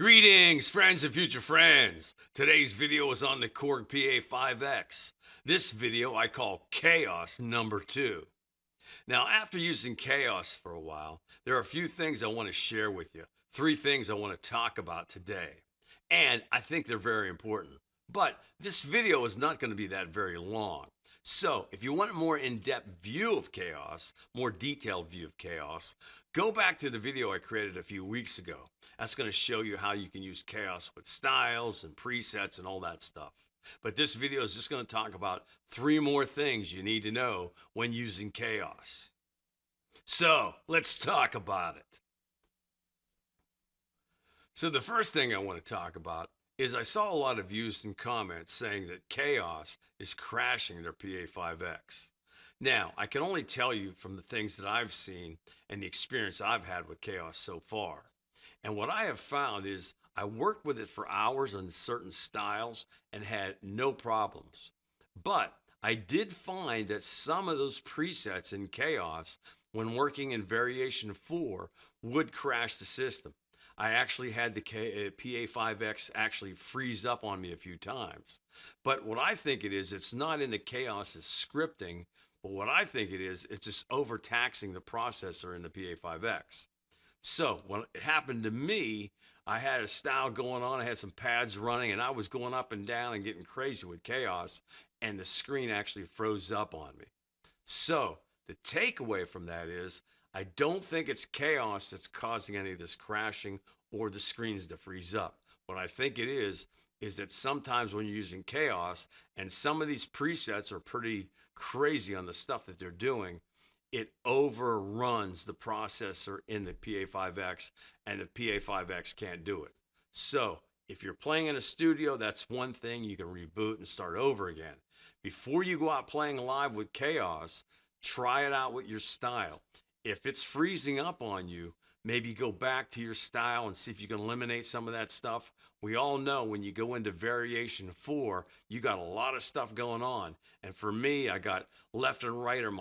Greetings, friends and future friends. Today's video is on the Korg Pa5x. This video I call Chaos number 2. Now, after using Chaos for a while, there are a few things I want to share with you. 3 things I want to talk about today. And I think they're very important. But this video is not going to be that very long. So, if you want a more in-depth view of Chaos, more detailed view of Chaos, go back to the video I created a few weeks ago. That's going to show you how you can use Chaos with styles and presets and all that stuff. But this video is just going to talk about 3 more things you need to know when using Chaos. So, let's talk about it. So the first thing I want to talk about is I saw a lot of views and comments saying that Chaos is crashing their Pa5x. Now, I can only tell you from the things that I've seen and the experience I've had with Chaos so far. And what I have found is I worked with it for hours on certain styles and had no problems. But I did find that some of those presets in Chaos, when working in variation 4, would crash the system. I actually had the Pa5x actually freeze up on me a few times. But what I think it is, it's not in the Chaos's scripting, but what I think it is, it's just overtaxing the processor in the Pa5x. So when it happened to me, I had a style going on, I had some pads running, and I was going up and down and getting crazy with Chaos, and the screen actually froze up on me. So the takeaway from that is, I don't think it's Chaos that's causing any of this crashing or the screens to freeze up. What I think it is that sometimes when you're using Chaos, and some of these presets are pretty crazy on the stuff that they're doing, it overruns the processor in the Pa5x, and the Pa5x can't do it. So if you're playing in a studio, that's one thing. You can reboot and start over again. Before you go out playing live with Chaos, try it out with your style. If it's freezing up on you, maybe go back to your style and see if you can eliminate some of that stuff. We all know when you go into variation 4, you got a lot of stuff going on. And for me, I got left and right are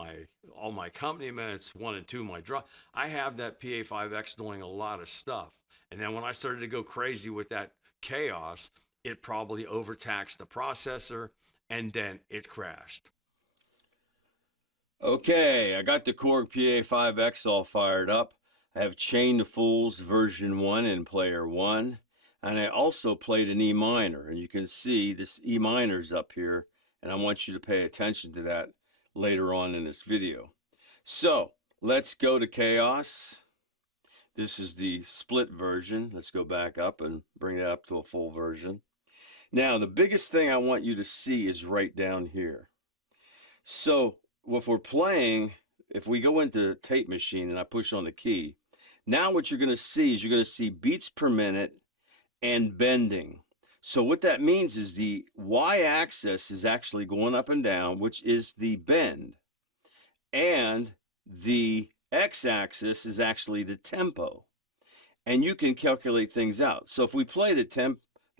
all my accompaniments, 1 and 2, my drum. I have that Pa5x doing a lot of stuff. And then when I started to go crazy with that Chaos, it probably overtaxed the processor, and then it crashed. Okay, I got the Korg Pa5x all fired up. I have Chain to Fools version 1 in player 1. And I also played an E minor. And you can see this E minor's up here. And I want you to pay attention to that later on in this video. So, let's go to Chaos. This is the split version. Let's go back up and bring that up to a full version. Now, the biggest thing I want you to see is right down here. So, if we're playing, if we go into tape machine and I push on the key, now what you're going to see is you're going to see beats per minute and bending. So what that means is the y-axis is actually going up and down, which is the bend, and the x-axis is actually the tempo. And you can calculate things out. So if we play the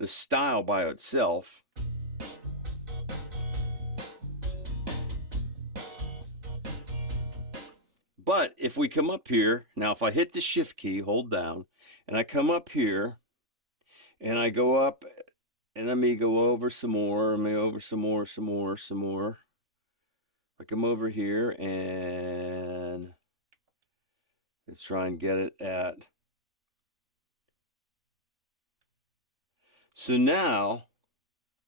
style by itself, but if we come up here, now if I hit the shift key, hold down, and I come up here, and I go up, and let me go over some more, some more. I come over here, and let's try and get it at. So now,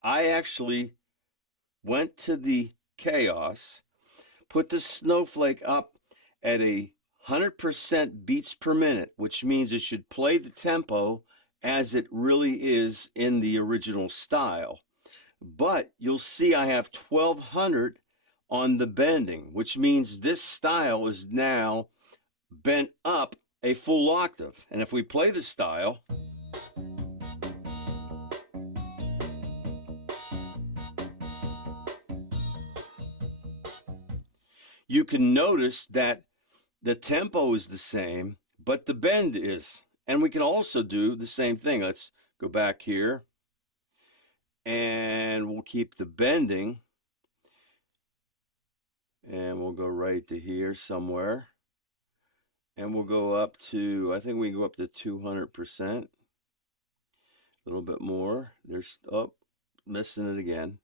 I actually went to the Chaos, put the snowflake up at 100% beats per minute, which means it should play the tempo as it really is in the original style. But you'll see I have 1200 on the bending, which means this style is now bent up a full octave. And if we play the style, you can notice that the tempo is the same, but the bend is. And we can also do the same thing. Let's go back here, and we'll keep the bending, and we'll go right to here somewhere. and we'll go up to, I think we can go up to 200%. A little bit more. There's, oh, missing it again.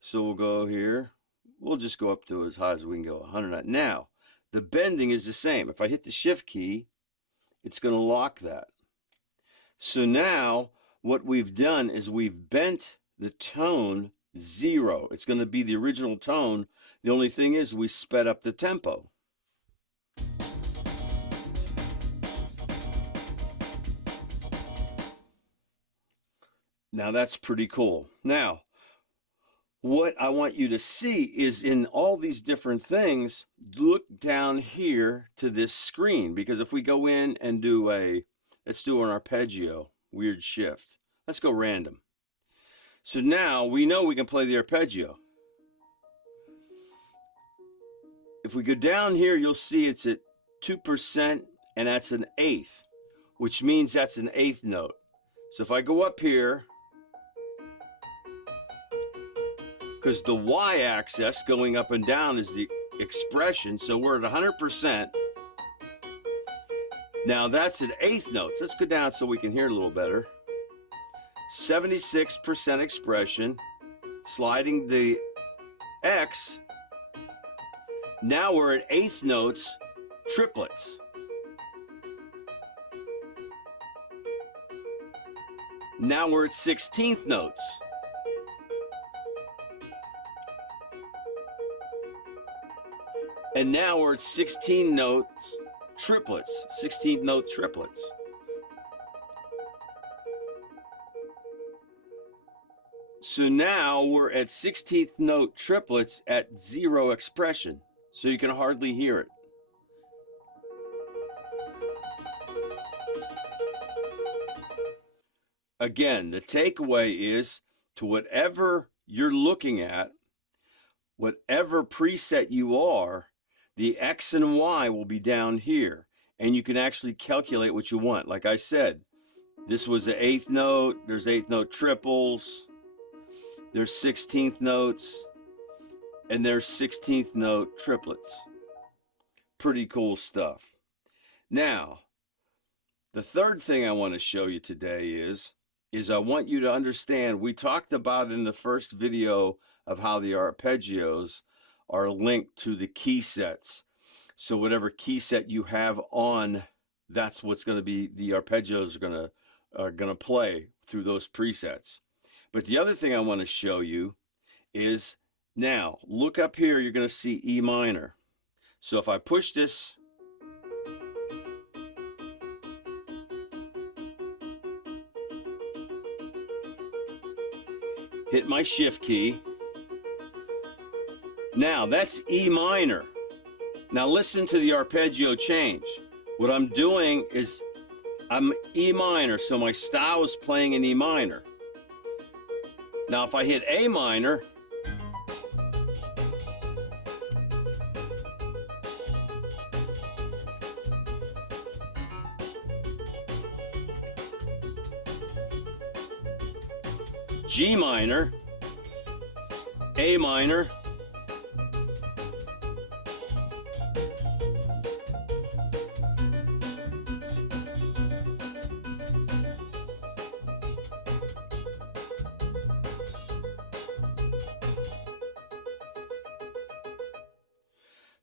So we'll go here. We'll just go up to as high as we can go, 100. Now, the bending is the same. If I hit the shift key, it's going to lock that. So now what we've done is we've bent the tone 0. It's going to be the original tone. The only thing is we sped up the tempo. Now that's pretty cool. Now, what I want you to see is in all these different things, look down here to this screen, because if we go in and do let's do an arpeggio, weird shift. Let's go random. So now we know we can play the arpeggio. If we go down here, you'll see it's at 2%, and that's an eighth, which means that's an eighth note. So if I go up here, because the y-axis going up and down is the expression, so we're at 100%. Now that's at eighth notes. Let's go down so we can hear it a little better. 76% expression, sliding the X. Now we're at eighth notes, triplets. Now we're at 16th notes. And now we're at 16 notes, triplets, 16th note triplets. So now we're at 16th note triplets at 0 expression, so you can hardly hear it. Again, the takeaway is to whatever you're looking at, whatever preset you are, the X and Y will be down here, and you can actually calculate what you want. Like I said, this was the eighth note, there's eighth note triples, there's 16th notes, and there's 16th note triplets. Pretty cool stuff. Now, the third thing I want to show you today is I want you to understand, we talked about in the first video of how the arpeggios are linked to the key sets. So whatever key set you have on, that's what's going to be, the arpeggios are going to play through those presets. But the other thing I want to show you is, now look up here, you're going to see E minor. So if I push this, hit my shift key. Now that's E minor. Now listen to the arpeggio change. What I'm doing is I'm E minor, so my style is playing in E minor. Now if I hit A minor, G minor, A minor,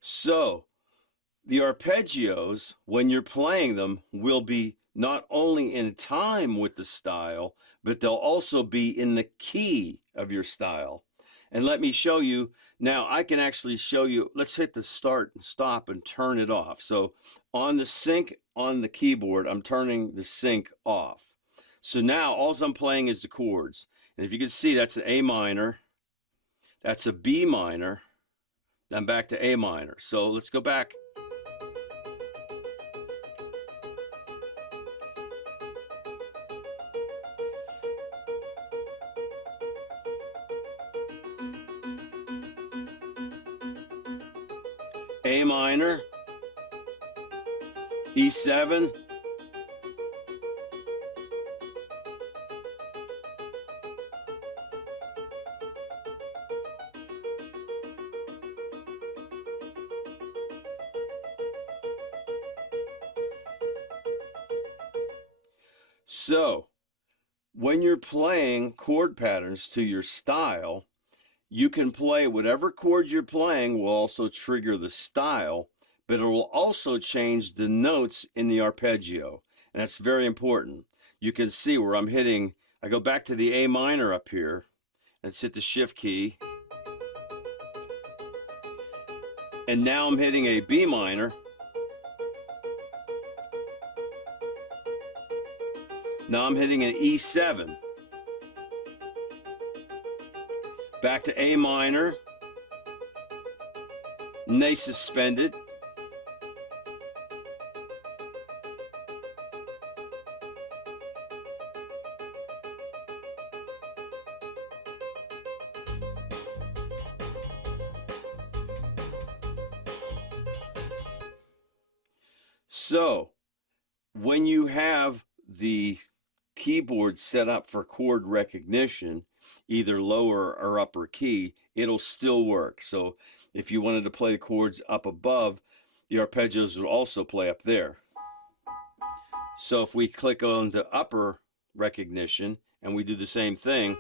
so the arpeggios, when you're playing them, will be not only in time with the style, but they'll also be in the key of your style. And let me show you, now I can actually show you, let's hit the start and stop and turn it off. So on the sync on the keyboard, I'm turning the sync off. So now all I'm playing is the chords. And if you can see, that's an A minor, that's a B minor, then back to A minor. So let's go back. A minor, E7, so when you're playing chord patterns to your style, you can play whatever chord you're playing will also trigger the style, but it will also change the notes in the arpeggio. And that's very important. You can see where I'm hitting, I go back to the A minor up here, let's hit the shift key. And now I'm hitting a B minor. Now I'm hitting an E7. Back to A minor. And they suspended. So, when you have the keyboard set up for chord recognition, either lower or upper key, it'll still work. So, if you wanted to play the chords up above, the arpeggios will also play up there. So, if we click on the upper recognition and we do the same thing,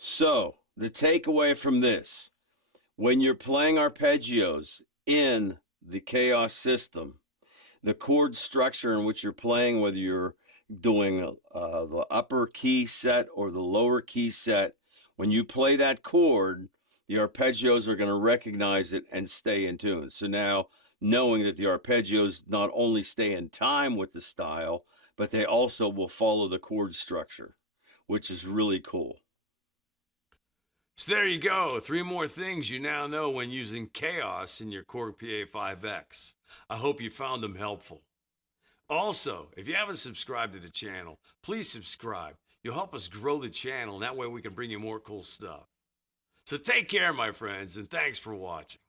so the takeaway from this, when you're playing arpeggios in the Kaoss system, the chord structure in which you're playing, whether you're doing the upper key set or the lower key set, when you play that chord, the arpeggios are going to recognize it and stay in tune. So now, knowing that the arpeggios not only stay in time with the style, but they also will follow the chord structure, which is really cool. So there you go, 3 more things you now know when using Kaoss in your Korg Pa5x. I hope you found them helpful. Also, if you haven't subscribed to the channel, please subscribe. You'll help us grow the channel, and that way we can bring you more cool stuff. So take care, my friends, and thanks for watching.